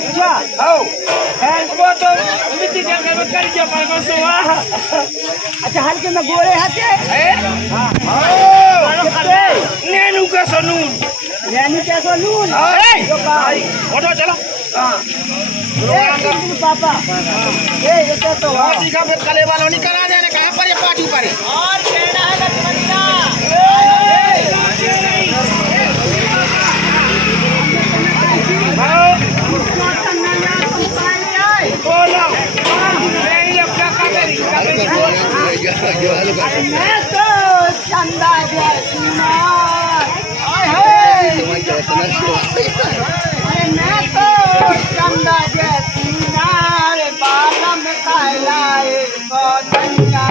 अच्छा अच्छा हल्के में गोरे हाथे नैनू का सनून नैनू का सनून ऑटो चलो पापा ये तो का फिर कले वालों नहीं करा देने कहाँ पर ये पार्टी पर और कहना है लक्ष्मणिया मैं तो चंदा जैसी मैं तो चंदा जैसी नार बालम कहलाए कौनैया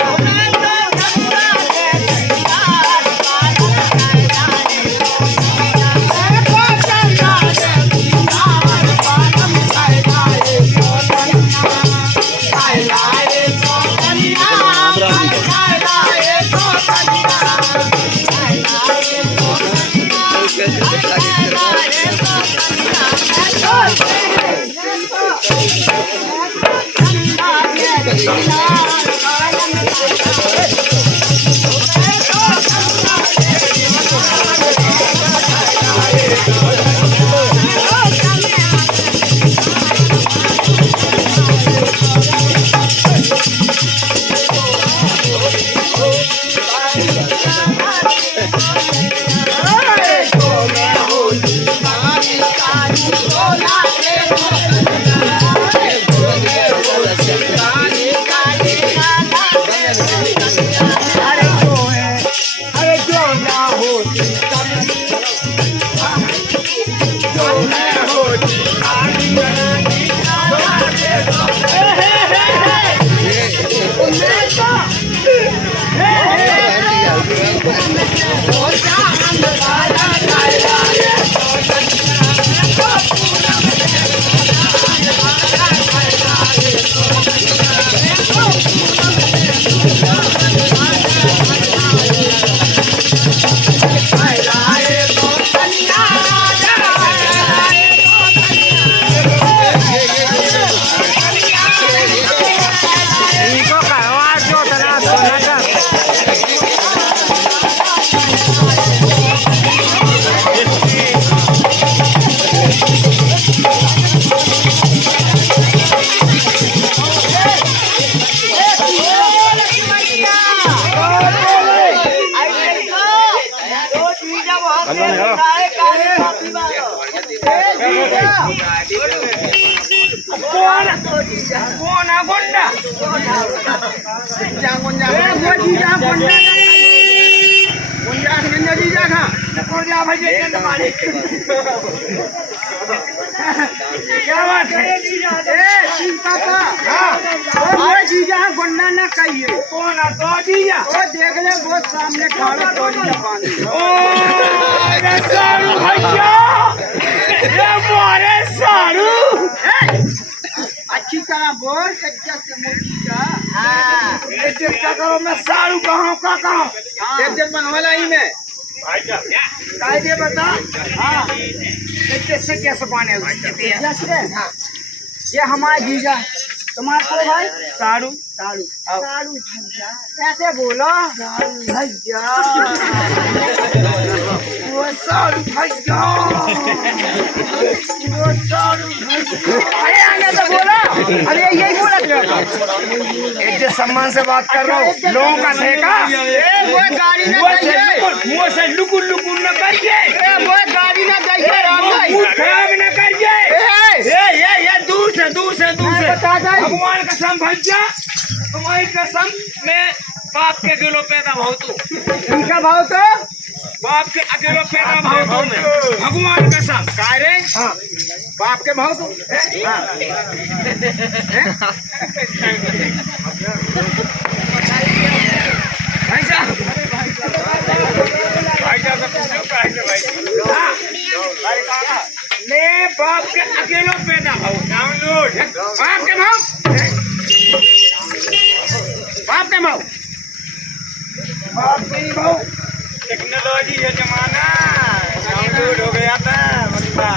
कौन तो जीजा कौन है गुंडा जा गुंजा वो जीजा गुंडा गुंजा गंजा जीजा का को जा भाई चंद मारे क्या बात है ए पापा हाँ वो जीजा गुंडा ना कहिए कौन है तो जीजा वो देख ले वो सामने खड़ा तो जीजा पानी ओ रे सारू भैया ये मारे सारू अच्छी तरह बोल कच्चा से मुर्गी का हाँ ये क्या करो मैं सारू कहाँ का कहाँ एक बनवाला ही में कायदे बता हाँ कैसे कैसे बने जैसे हाँ ये हमारा जीजा तुम्हारा को भाई सारू सारू सारू भैया कैसे बोलो सारू भैया वो सारू भैया वो सारू भैया अरे आगे तो बोलो अरे यही बोला एक जो सम्मान से बात कर रहा हूँ लोगों का ठेका वो गाड़ी ना कहिए मुँह से लुकुन लुकुन न करिए वो गाड़ी ना कहिए राम भाई मुँह खराब न करिए ये दूर से बता दे भगवान कसम भैया तुम्हारी कसम में बाप के अकेलो पैदा भाव तू इनका भाव तो बाप के अकेलो पैदा भाव तू में भगवान कसम का रे हाँ बाप के भाव तो हाँ भाईसा मैं बाप के अकेलो पैदा भाव डाउनलोड बाप के भाव बाप के भाव बाप नहीं भाव टेक्नोलॉजी है जमाना डाउनलोड हो गया था बंदा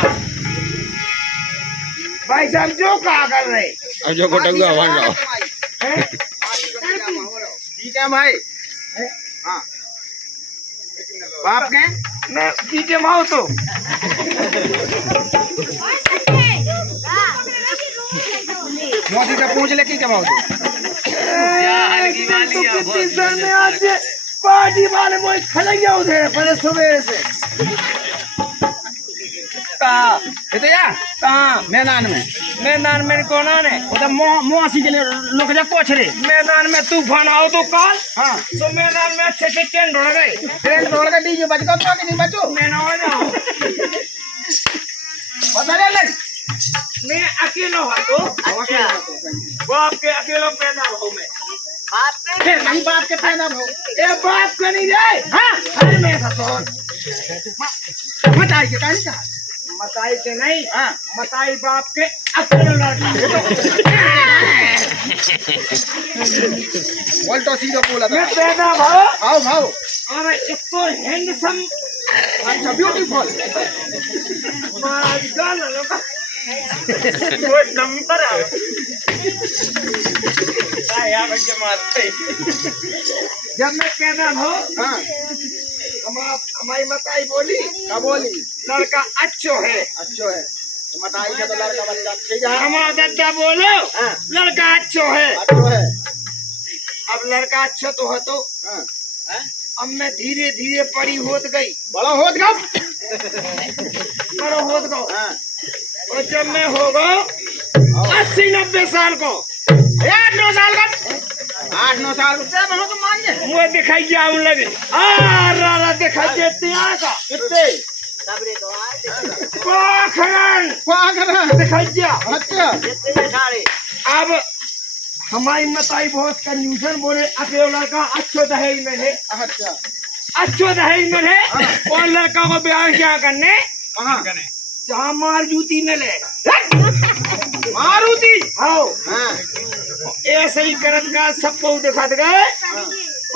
भाई साहब जो कहा कर रहे अब जो कोटंगा बन रहा ठीक है भाई हाँ बाप के मैं पीछे माओ तो मोदी से पूछ ले की क्या भाव तो आज पार्टी वाले मुझे खड़े गया उधर पहले सवेरे से ये तो यार कहाँ मैदान में मैदान में कौन है उधर मुआसी के लिए लोग जा पूछ रहे मैदान में तूफान आओ तो काल हाँ तो मैदान में अच्छे से ट्रेन ढूंढ गए ट्रेन दौड़ का डीजे बच गया तो कि नहीं बचो मैं ना हो जाऊं बता दे ले मैं अकेला हूँ तो बाप के अकेला पैदा हो मैं फिर नहीं बाप के फायदा भाव ए बाप का नहीं जाए हाँ अरे मैं ससुर बताइए क्या नहीं कहा मताई के नहीं हाँ मताई बाप के अकेला लड़का बोल तो सीधा बोला मैं था पैदा भाव आओ भाव और एक तो हैंडसम अच्छा ब्यूटीफुल महाराज का लड़का वो नंबर है यार भैया मारते जब मैं पैदा हो हाँ हमारी मताई बोली क्या बोली लड़का अच्छो है अच्छा है तो बताइए का तो लड़का बच्चा ठीक है हमारा दादा बोलो हाँ। लड़का अच्छो है अच्छा है अब लड़का अच्छा तो है तो हाँ अब मैं धीरे धीरे पड़ी होत गई बड़ा होत गम बड़ो होत गो हाँ और जब मैं हो गो 80-90 साल को 8-9 साल का 8-9 साल से बहुत तो मान गए मुझे दिखाई जाऊं लगे रा दिखाई देते यहाँ का कितने पाखरन पागल दिखाई जा अच्छा अब हमारी मताई बहुत कंफ्यूजन बोले अकेला लड़का अच्छो दहेज में है अच्छा अच्छो दहेज में है और लड़का को ब्याह क्या करने कहाँ जहाँ मार जूती मिले मारुति हाँ हाँ ऐसे ही करत का सबको दिखाते गए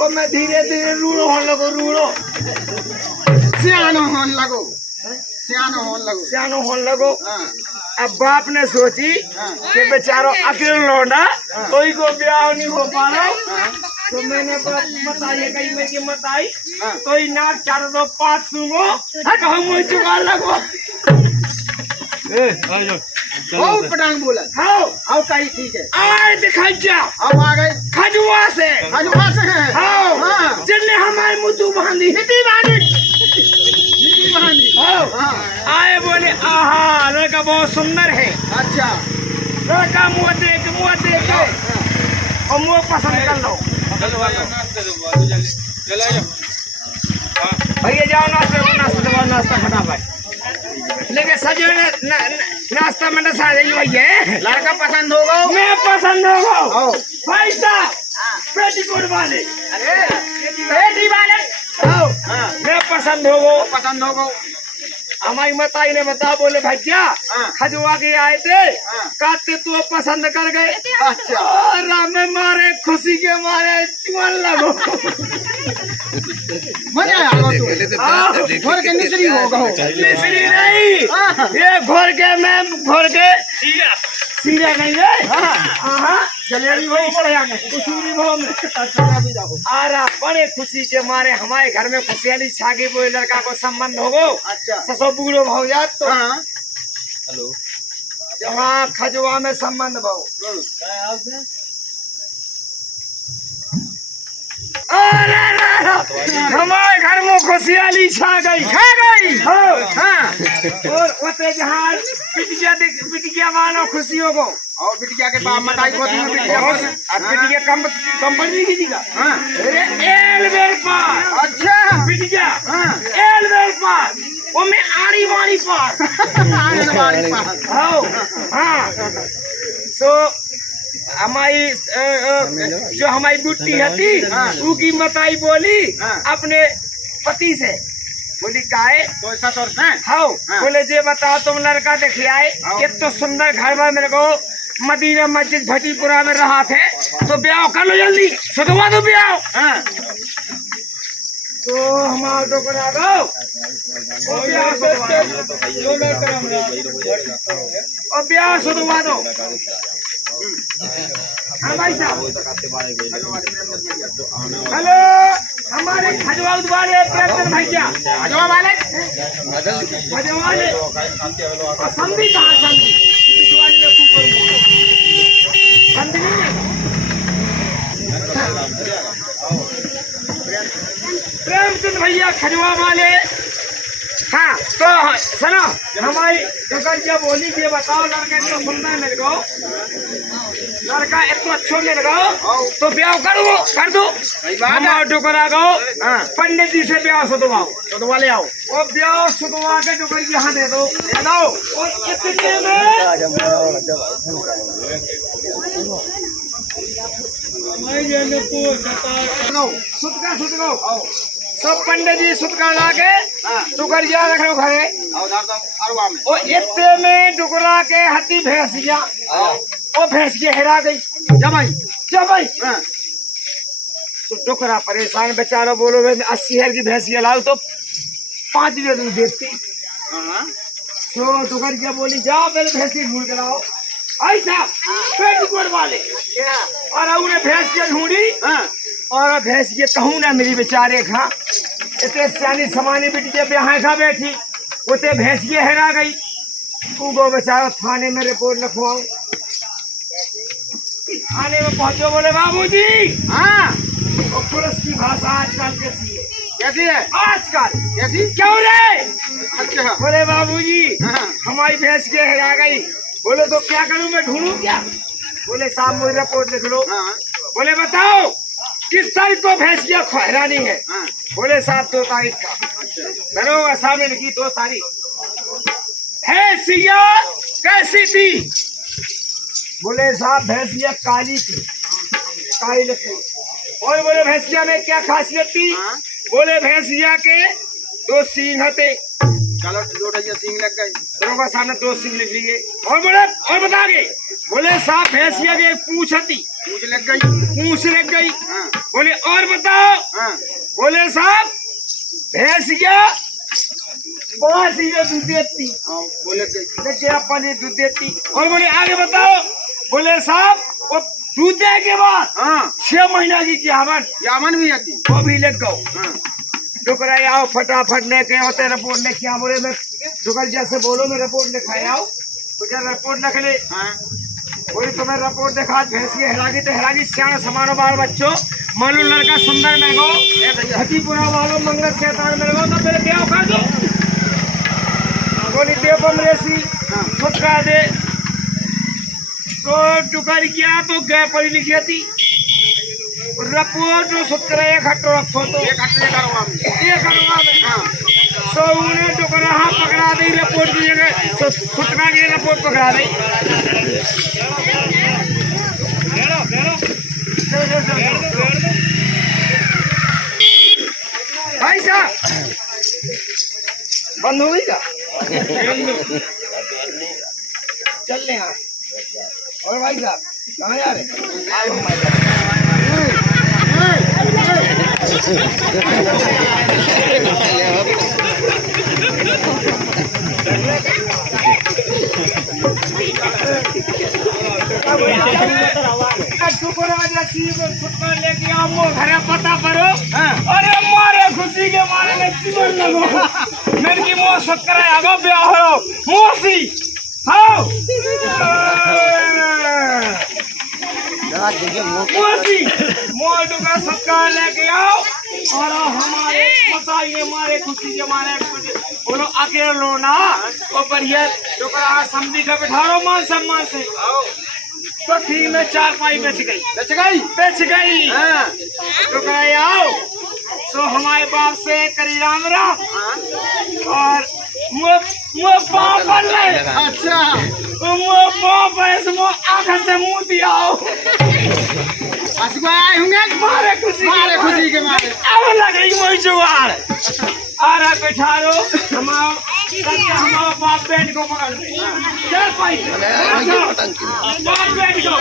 और मैं धीरे धीरे रूड़ो होने लगो रूड़ो सियानो होन लगो सियानो होन लगो सियानो होने लगो हाँ अब बाप ने सोची कि बेचारो अकेले लौंडा कोई को ब्याह नहीं हो पा रहा तो मैंने बताइए कहीं में कि बताई तो ही नाक 4-5 सुनो कहो मुझे चुका लगो बहुत पटांग बोला हाँ आओ कहीं ठीक है आए दिखाई जा अब आ गए खजुआ से आज वहाँ से हैं हाँ हाँ जिनने हमारी मुद्दू बांधी हिटी बांधी हाँ हाँ आए बोले आहा लड़का बहुत सुंदर है अच्छा लड़का मुँह देख और मुँह पसंद कर लो। भैया जाओ नाश्ता फटाफट। लेकिन सजो नाश्ता में नशा जाइए भैया। लड़का पसंद होगा? मैं पसंद होगा भाई साहब, पेटीकोट वाले, पेटी वाले मैं पसंद होगा। पसंद होगा? हमारी मताई ने बता, बोले भैया खजवा के आए थे, कहते तू पसंद कर गए। अच्छा। और रामे मारे खुशी के मारे चुन लगो। मजा आया तो घोर के निसरी होगा? निसरी नहीं, ये घोर के मैं घोर के सीधा नहीं है। जलेबी भाई पड़ेगा कुसूरी भाव में आ रहा। बड़े खुशी के मारे हमारे घर में खुशहाली छागी, वो लड़का को संबंध होगो। अच्छा। ससो बूढ़ो भाव जात तो हेलो जहाँ खजवा में संबंध भाव। हमारे घर में खुशहाली छा गई, खा गई। और होते जहाँ बिटिया मानो खुशियों को, और बिटिया के पास मताई को बिटिया कंपनी की थी का। एलवेल पास। अच्छा। बिटिया एलवेल पास, वो मैं आड़ी वाली पास। हाँ सो हमारी जो हमारी बुट्टी थी उसकी मताई बोली अपने पति से, बोली काहे तो ऐसा तो है। हाँ बोले जे बताओ तुम लड़का देखे आए, ये तो सुंदर घर में मेरे को मदीना मस्जिद भटीपुरा में रहा थे, तो ब्याह कर लो जल्दी, सुधवा दो ब्याह। तो हमारा तो करा दो और ब्याह सुधवा दो। हाँ भाई साहब, हेलो हमारे खजवा वाले प्रेमचंद भैया, खजवा वाले और संधि कहाँ संधि संधि नहीं है। प्रेमचंद भैया खजवा वाले। हाँ तो सुनो, हमारी दुकान क्या बोली ये बताओ, लड़का इतना सुंदर मेरे को, लड़का इतना अच्छा मेरे को, तो ब्याह कर दो। हमारा टुकड़ा गो पंडित जी से ब्याह सुधवा ले आओ, और ब्याह सुधवा के टुकड़ी यहाँ दे दो। और इतने में सुतगा सब पंडित जी सुतका ला के टुकड़िया रख लो घरे। और इतने में टुकड़ा के हड्डी भैंसिया, वो भैंस के हेरा गई। जब तो टुकड़ा परेशान बेचारा, बोलो 80 की भैंसिया लाओ तो 5 दिन देती। तो टुकड़िया बोली जाओ पहले भैंसी ढूंढ के लाओ। ऐसा पेटीकोट वाले और उन्हें भैंसिया ढूंढी, और भैंस ये कहूँ ना मेरी बेचारे खा इतने सियानी समानी बिटिया ब्याह खा बैठी, उते भैंस ये हेरा गई। उगो बेचारा थाने में रिपोर्ट लिखवाओ। थाने में पहुंचो, बोले बाबूजी और पुलिस की भाषा आजकल कैसी है आजकल कैसी क्यों रे? अच्छा। बोले बाबूजी हमारी भैंस के हेरा गई। बोले तो क्या करूं मैं, ढूंढूं क्या? बोले साहब मुझे रिपोर्ट लिख लो। बोले बताओ किस तारीख को भैंस की हैरानी है? बोले साहब 2 तारीख का। मैंने सामने लिखी 2 तारीख। भैंसिया कैसी थी? बोले साहब भैंसिया काली थी, काली लिखी। और बोले भैंसिया में क्या खासियत थी? बोले भैंसिया के 2 सींग थे। चलो 2 सींग लग गए, दोनों का सामने 2 सींग लिख लिए। और बोले और बता गए। बोले साहब भैंसिया के पूंछ थी, पूंछ लग गई। पूंछ लग गई। बोले और बताओ। बोले साहब भैंसिया 5 दूध देती। बोले अपन दूध देती। और बोले आगे बताओ। बोले साहब वो दूध देने के बाद 6 महीना की यामन भी आती, वो भी लग गो। टुकड़ा आओ फटाफट लेके होते रिपोर्ट लिख के। बोले मैं टुकड़ जैसे बोलो मैं रिपोर्ट लिखाए आओ। मुझे रिपोर्ट लिख ले। बोले तुम्हें रिपोर्ट देखा भैंसी हेरागी तो हेरागी, सियाण समानो बाल बच्चों मानो लड़का सुंदर में गो हटीपुरा वालों मंगल शैतान में गो, तो मेरे ब्याह कर दो। बोली देव बमरेसी छुटका दे। तो टुकर गया तो गए पढ़ी लिखी थी रपोट सुतरा एक हट्टो रखो तो एक हटने करवा में ये करवा में तो उन्हें टुकड़ा हाँ पकड़ा दी रपोट की जगह तो सुतरा के रपोट पकड़ा दी भाई साहब बंद हो गई का चल ले हाँ और भाई साहब कहाँ जा रहे आओ हमारे लेके आओ वो घर पता करो अरे मारे खुशी के मारे में जीवन लगो मेरे की मोह सत्तर आगो ब्याह हो मोसी हाँ मोसी मोर का सत्कार लेके आओ और हमारे बताइए मारे खुशी के मारे बोलो अकेले लो ना वो बढ़िया टुकड़ा समझी का बिठारो मान सम्मान से तो फ्री में 4 पाई बेच गई टुकड़ा आओ सो हमारे बाप से करी राम राम और वो बाप अच्छा वो बाप ऐसे वो आँख से मुंह दिया असको आए होंगे मारे खुशी के मारे अब लग रही मोई जुगाड़ आ रहा बैठारो हमारा बाप बेट को पकड़ ले 4 पाई बाप बेट को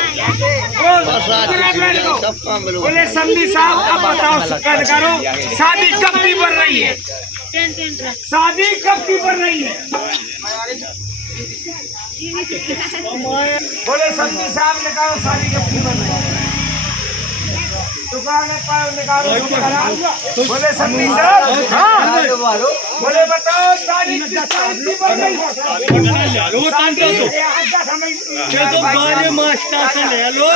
बोले संधि साहब अब बताओ सुकर करो शादी कब की बन रही है शादी कब की बन रही है बोले संधि साहब ने कहा शादी कब की बन रही है दुकान निकालो बोले संधि साहब हाँ बोले बताओ शादी की बन रही है मास्टर से ले लो